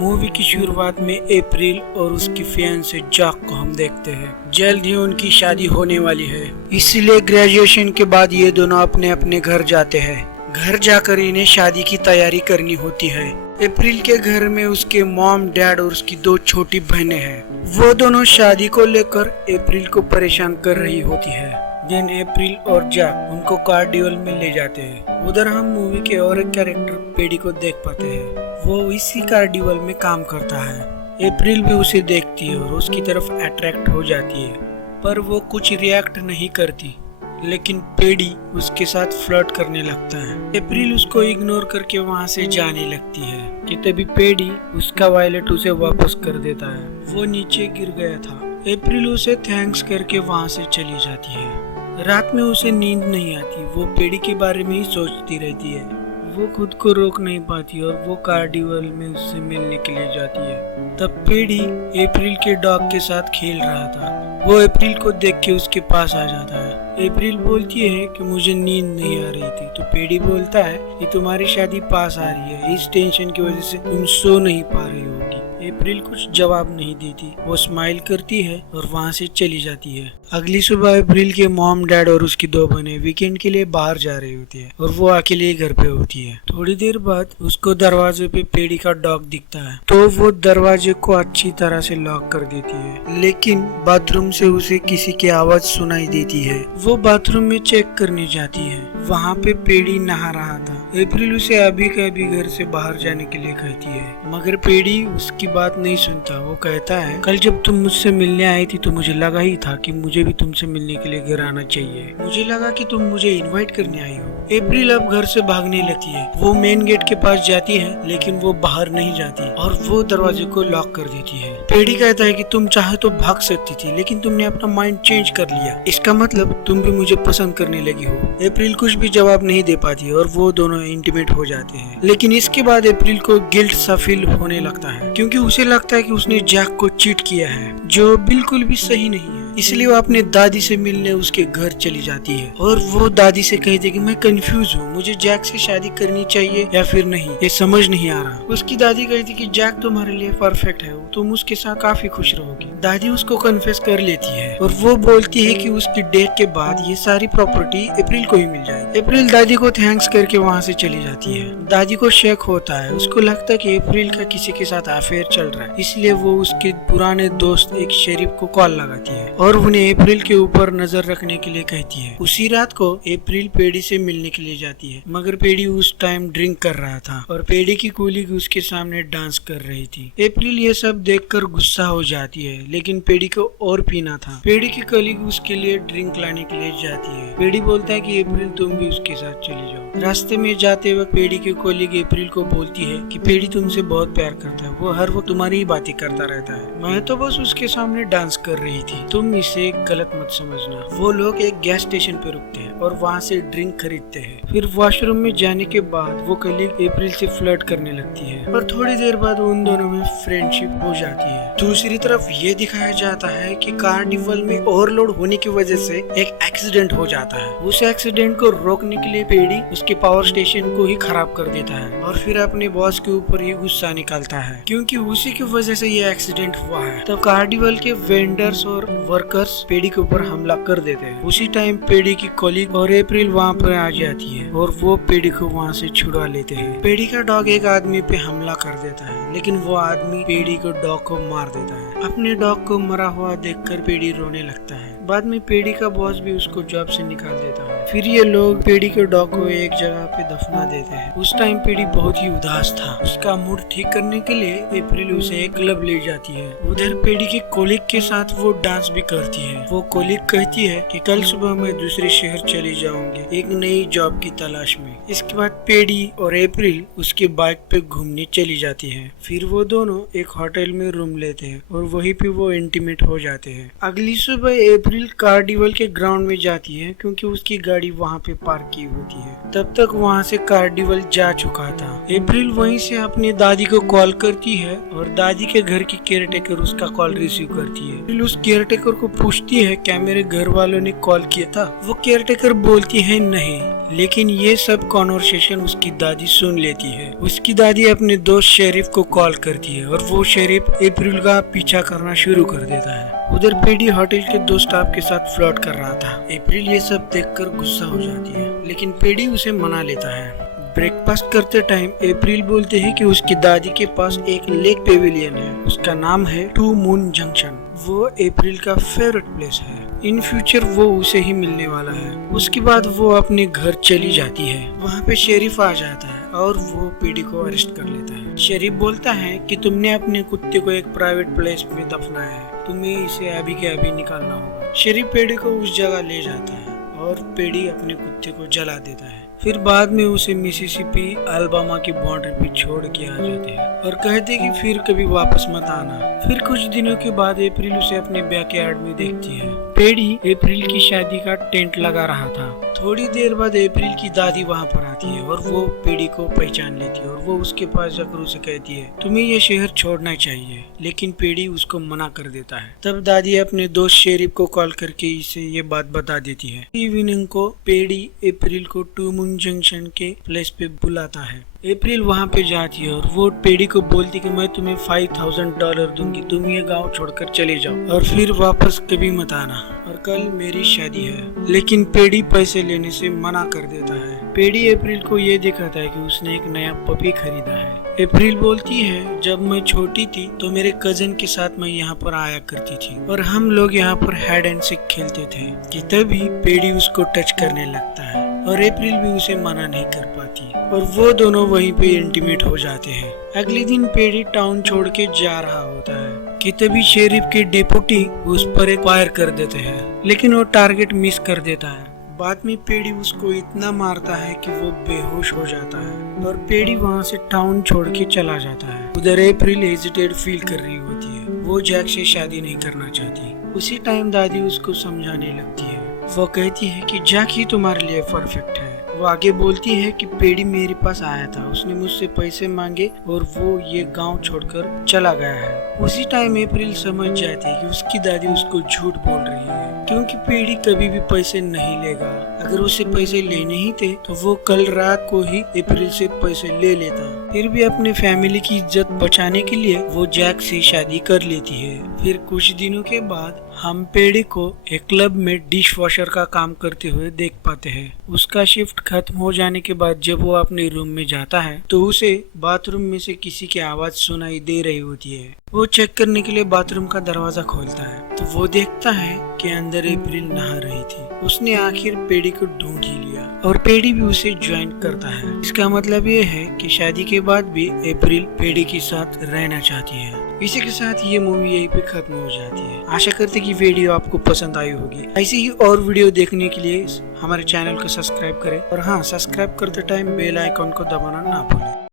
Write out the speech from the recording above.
Movie की शुरुआत में अप्रैल और उसकी फियांसे जैक को हम देखते हैं। जल्द ही उनकी शादी होने वाली है, इसलिए ग्रेजुएशन के बाद ये दोनों अपने अपने घर जाते हैं। घर जाकर इन्हें शादी की तैयारी करनी होती है। अप्रैल के घर में उसके मॉम, डैड और उसकी 2 छोटी बहनें हैं। वो दोनों शादी को लेकर अप्रैल को परेशान कर रही होती है। दिन अप्रैल और जैक उनको कार्निवल में ले जाते हैं। उधर हम मूवी के और एक कैरेक्टर पेडी को देख पाते हैं। वो इसी कार्निवल में काम करता है। अप्रैल भी उसे देखती है और उसकी तरफ अट्रैक्ट हो जाती है, पर वो कुछ रिएक्ट नहीं करती। लेकिन पेडी उसके साथ फ्लर्ट करने लगता है। अप्रैल उसको इग्नोर करके वहाँ से जाने लगती है कि तभी पेडी उसका वॉलेट उसे वापस कर देता है। वो नीचे गिर गया था। अप्रैल उसे थैंक्स करके वहाँ से चली जाती है। रात में उसे नींद नहीं आती। वो पेडी के बारे में ही सोचती रहती है। वो खुद को रोक नहीं पाती और वो कार्निवल में उससे मिलने के लिए जाती है। तब पेडी अप्रैल के डॉग के साथ खेल रहा था। वो अप्रैल को देख के उसके पास आ जाता है। अप्रैल बोलती है कि मुझे नींद नहीं आ रही थी, तो पेडी बोलता है कि तुम्हारी शादी पास आ रही है, इस टेंशन की वजह से तुम सो नहीं पा रही होगी। अप्रैल कुछ जवाब नहीं देती। वो स्माइल करती है और वहाँ से चली जाती है। अगली सुबह अप्रैल के मॉम, डैड और उसकी 2 बहनें वीकेंड के लिए बाहर जा रही होती है और वो अकेले घर पे होती है। थोड़ी देर बाद उसको दरवाजे पे पेडी का डॉग दिखता है, तो वो दरवाजे को अच्छी तरह से लॉक कर देती है। लेकिन बाथरूम से उसे किसी की आवाज सुनाई देती है। वो बाथरूम में चेक करने जाती है। वहाँ पे पेडी नहा रहा था। अप्रैल उसे अभी के अभी घर से बाहर जाने के लिए कहती है, मगर पेडी उसकी बात नहीं सुनता। वो कहता है, कल जब तुम मुझसे मिलने आई थी तो मुझे लगा ही था कि मुझे भी तुमसे मिलने के लिए घर आना चाहिए। मुझे लगा कि तुम मुझे इनवाइट करने आई हो। अप्रैल अब घर से भागने लगती है। वो मेन गेट के पास जाती है, लेकिन वो बाहर नहीं जाती और वो दरवाजे को लॉक कर देती है। पेडी कहता है कि तुम चाहे तो भाग सकती थी, लेकिन तुमने अपना माइंड चेंज कर लिया। इसका मतलब तुम भी मुझे पसंद करने लगी हो। अप्रैल कुछ भी जवाब नहीं दे पाती और वो दोनों इंटीमेट हो जाते हैं। लेकिन इसके बाद अप्रैल को गिल्ट सा फील होने लगता है, क्योंकि उसे लगता है कि उसने जैक को चीट किया है, जो बिल्कुल भी सही नहीं है। इसलिए वो अपने दादी से मिलने उसके घर चली जाती है और वो दादी से कहती है कि मैं कंफ्यूज हूँ, मुझे जैक से शादी करनी चाहिए या फिर नहीं, ये समझ नहीं आ रहा। उसकी दादी कहती कि जैक तुम्हारे लिए परफेक्ट है, तुम उसके साथ काफी खुश रहोगी। दादी उसको कन्फेस कर लेती है और वो बोलती है कि उसकी डेथ के बाद ये सारी प्रॉपर्टी अप्रैल को ही मिल जाएगी। अप्रैल दादी को थैंक्स करके वहाँ से चली जाती है। दादी को शक होता है। उसको लगता है कि अप्रैल का किसी के साथ अफेयर चल रहा है, इसलिए वो उसके पुराने दोस्त एक शरीफ को कॉल लगाती है और उन्हें अप्रैल के ऊपर नजर रखने के लिए कहती है। उसी रात को अप्रैल पेडी से मिलने के लिए जाती है, मगर पेडी उस टाइम ड्रिंक कर रहा था और पेडी की कोलीग उसके सामने डांस कर रही थी। अप्रैल ये सब देखकर गुस्सा हो जाती है, लेकिन पेडी को और पीना था। पेडी की कोलीग उसके लिए ड्रिंक लाने के लिए जाती है। पेडी बोलता है कि अप्रैल तुम भी उसके साथ चली जाओ। रास्ते में जाते वक्त पेडी की कोलीग अप्रैल को बोलती है कि पेडी तुमसे बहुत प्यार करता है, वो हर वक्त तुम्हारी ही बातें करता रहता है, मैं तो बस उसके सामने डांस कर रही थी, तुम इसे गलत मत समझना। वो लोग एक गैस स्टेशन पे रुकते हैं और वहाँ से ड्रिंक खरीदते हैं। फिर वॉशरूम में जाने के बाद वो कलीग अप्रैल से फ्लर्ट करने लगती है और थोड़ी देर बाद उन दोनों में फ्रेंडशिप हो जाती है। दूसरी तरफ ये दिखाया जाता है कि कार्निवल में ओवरलोड होने की वजह से एक एक्सीडेंट हो जाता है। उस एक्सीडेंट को रोकने के लिए पेडी उसके पावर स्टेशन को ही खराब कर देता है और फिर अपने बॉस के ऊपर ही गुस्सा निकालता है, क्योंकि उसी की वजह से ये एक्सीडेंट हुआ है। तब कार्निवल के वेंडर्स और वर्कर्स पेडी के ऊपर हमला कर देते हैं। उसी टाइम पेडी की कोलीग और अप्रैल वहाँ पर आ जाती है और वो पेडी को वहाँ से छुड़वा लेते हैं। पेडी का डॉग एक आदमी पे हमला कर देता है, लेकिन वो आदमी पेडी को डॉग को मार देता है। अपने डॉग को मरा हुआ देखकर पेडी रोने लगता है। बाद में पेडी का बॉस भी उसको जॉब से निकाल देता है। फिर ये लोग पेडी के डॉग को एक जगह पे दफना देते हैं। उस टाइम पेडी बहुत ही उदास था। उसका मूड ठीक करने के लिए अप्रैल उसे एक क्लब ले जाती है। उधर पेडी के कोलीग के साथ वो डांस भी करती है। वो कोलीग कहती है कि कल सुबह मैं दूसरे शहर चली जाऊंगी एक नई जॉब की तलाश में। इसके बाद पेडी और अप्रैल उसके बाइक पे घूमने चली जाती है। फिर वो दोनों एक होटल में रूम लेते हैं और वहीं पे वो इंटीमेट हो जाते हैं। अगली सुबह अप्रैल कार्निवल के ग्राउंड में जाती है, क्योंकि उसकी गाड़ी वहाँ पे पार्क की होती है। तब तक वहाँ से कार्निवल जा चुका था। अप्रैल वहीं से अपनी दादी को कॉल करती है और दादी के घर की केयरटेकर उसका कॉल रिसीव करती है। अप्रैल उस केयरटेकर को पूछती है क्या मेरे घर वालों ने कॉल किया था। वो केयरटेकर बोलती है नहीं, लेकिन ये सब कॉन्वर्सेशन उसकी दादी सुन लेती है। उसकी दादी अपने दोस्त शेरिफ को कॉल करती है और वो शेरिफ अप्रैल का पीछा करना शुरू कर देता है। उधर पेडी होटल के दो स्टाफ के साथ फ्लर्ट कर रहा था। अप्रैल ये सब देखकर गुस्सा हो जाती है, लेकिन पेडी उसे मना लेता है। ब्रेकफास्ट करते टाइम अप्रैल बोलते हैं कि उसकी दादी के पास एक लेक पेविलियन है, उसका नाम है टू मून जंक्शन। वो अप्रैल का फेवरेट प्लेस है, इन फ्यूचर वो उसे ही मिलने वाला है। उसके बाद वो अपने घर चली जाती है। वहाँ पे शेरिफ आ जाता है और वो पेडी को अरेस्ट कर लेता है। शेरिफ बोलता है कि तुमने अपने कुत्ते को एक प्राइवेट प्लेस में दफनाया है, तुम्हें इसे अभी के अभी निकालना होगा। शेरिफ पेडी को उस जगह ले जाता है और पेडी अपने कुत्ते को जला देता है। फिर बाद में उसे मिसिसिपी अल्बामा की बाउंड्री पे छोड़ के आ जाते हैं और कहते कि फिर कभी वापस मत आना। फिर कुछ दिनों के बाद अप्रैल उसे अपने बैकयार्ड में देखती है। पेडी अप्रैल की शादी का टेंट लगा रहा था। थोड़ी देर बाद अप्रैल की दादी वहाँ पर आती है और वो पेडी को पहचान लेती है और वो उसके पास जाकर उसे कहती है तुम्हें ये शहर छोड़ना चाहिए, लेकिन पेडी उसको मना कर देता है। तब दादी अपने दोस्त शेरिफ को कॉल करके इसे ये बात बता देती है। इवनिंग को पेडी अप्रैल को टू मून जंक्शन के प्लेस पे बुलाता है। अप्रैल वहाँ पे जाती है और वो पेडी को बोलती कि मैं तुम्हें $5,000 दूंगी, तुम ये गांव छोड़कर चले जाओ और फिर वापस कभी मत आना, और कल मेरी शादी है। लेकिन पेडी पैसे लेने से मना कर देता है। पेडी अप्रैल को ये दिखाता है कि उसने एक नया पपी खरीदा है। अप्रैल बोलती है जब मैं छोटी थी तो मेरे कजन के साथ मैं यहाँ पर आया करती थी और हम लोग यहाँ पर हाइड एंड सीक खेलते थे कि तभी पेडी उसको टच करने लगता है और अप्रैल भी उसे मना नहीं कर पाती और वो दोनों वहीं पे इंटीमेट हो जाते हैं। अगले दिन पेडी टाउन छोड़ के जा रहा होता है कि तभी शेरिफ के डिप्टी उस पर एक फायर कर देते हैं, लेकिन वो टारगेट मिस कर देता है। बाद में पेडी उसको इतना मारता है कि वो बेहोश हो जाता है और पेडी वहाँ से टाउन छोड़ के चला जाता है। उधर अप्रैल हेजिटेट फील कर रही होती है, वो जैक से शादी नहीं करना चाहती। उसी टाइम दादी उसको समझाने लगती है। वो कहती है कि जैक ही तुम्हारे लिए परफेक्ट है। वो आगे बोलती है कि पेडी मेरे पास आया था, उसने मुझसे पैसे मांगे और वो ये गांव छोड़कर चला गया है। उसी टाइम अप्रैल समझ जाती है कि उसकी दादी उसको झूठ बोल रही है, क्योंकि पेडी कभी भी पैसे नहीं लेगा। अगर उसे पैसे लेने ही थे तो वो कल रात को ही अप्रैल से पैसे ले लेता। फिर भी अपने फैमिली की इज्जत बचाने के लिए वो जैक से शादी कर लेती है। फिर कुछ दिनों के बाद हम पेडी को एक क्लब में डिश वॉशर का काम करते हुए देख पाते हैं। उसका शिफ्ट खत्म हो जाने के बाद जब वो अपने रूम में जाता है तो उसे बाथरूम में से किसी की आवाज सुनाई दे रही होती है। वो चेक करने के लिए बाथरूम का दरवाजा खोलता है तो वो देखता है कि अंदर अप्रैल नहा रही थी। उसने आखिर पेडी को ढूंढ ही लिया और पेडी भी उसे ज्वाइन करता है। इसका मतलब ये है कि शादी के बाद भी अप्रैल पेडी के साथ रहना चाहती है। इसी के साथ ये मूवी यहीं पे खत्म हो जाती है। आशा करते कि वीडियो आपको पसंद आई होगी। ऐसे ही और वीडियो देखने के लिए हमारे चैनल को सब्सक्राइब करें और हाँ, सब्सक्राइब करते टाइम बेल आइकॉन को दबाना ना भूलें।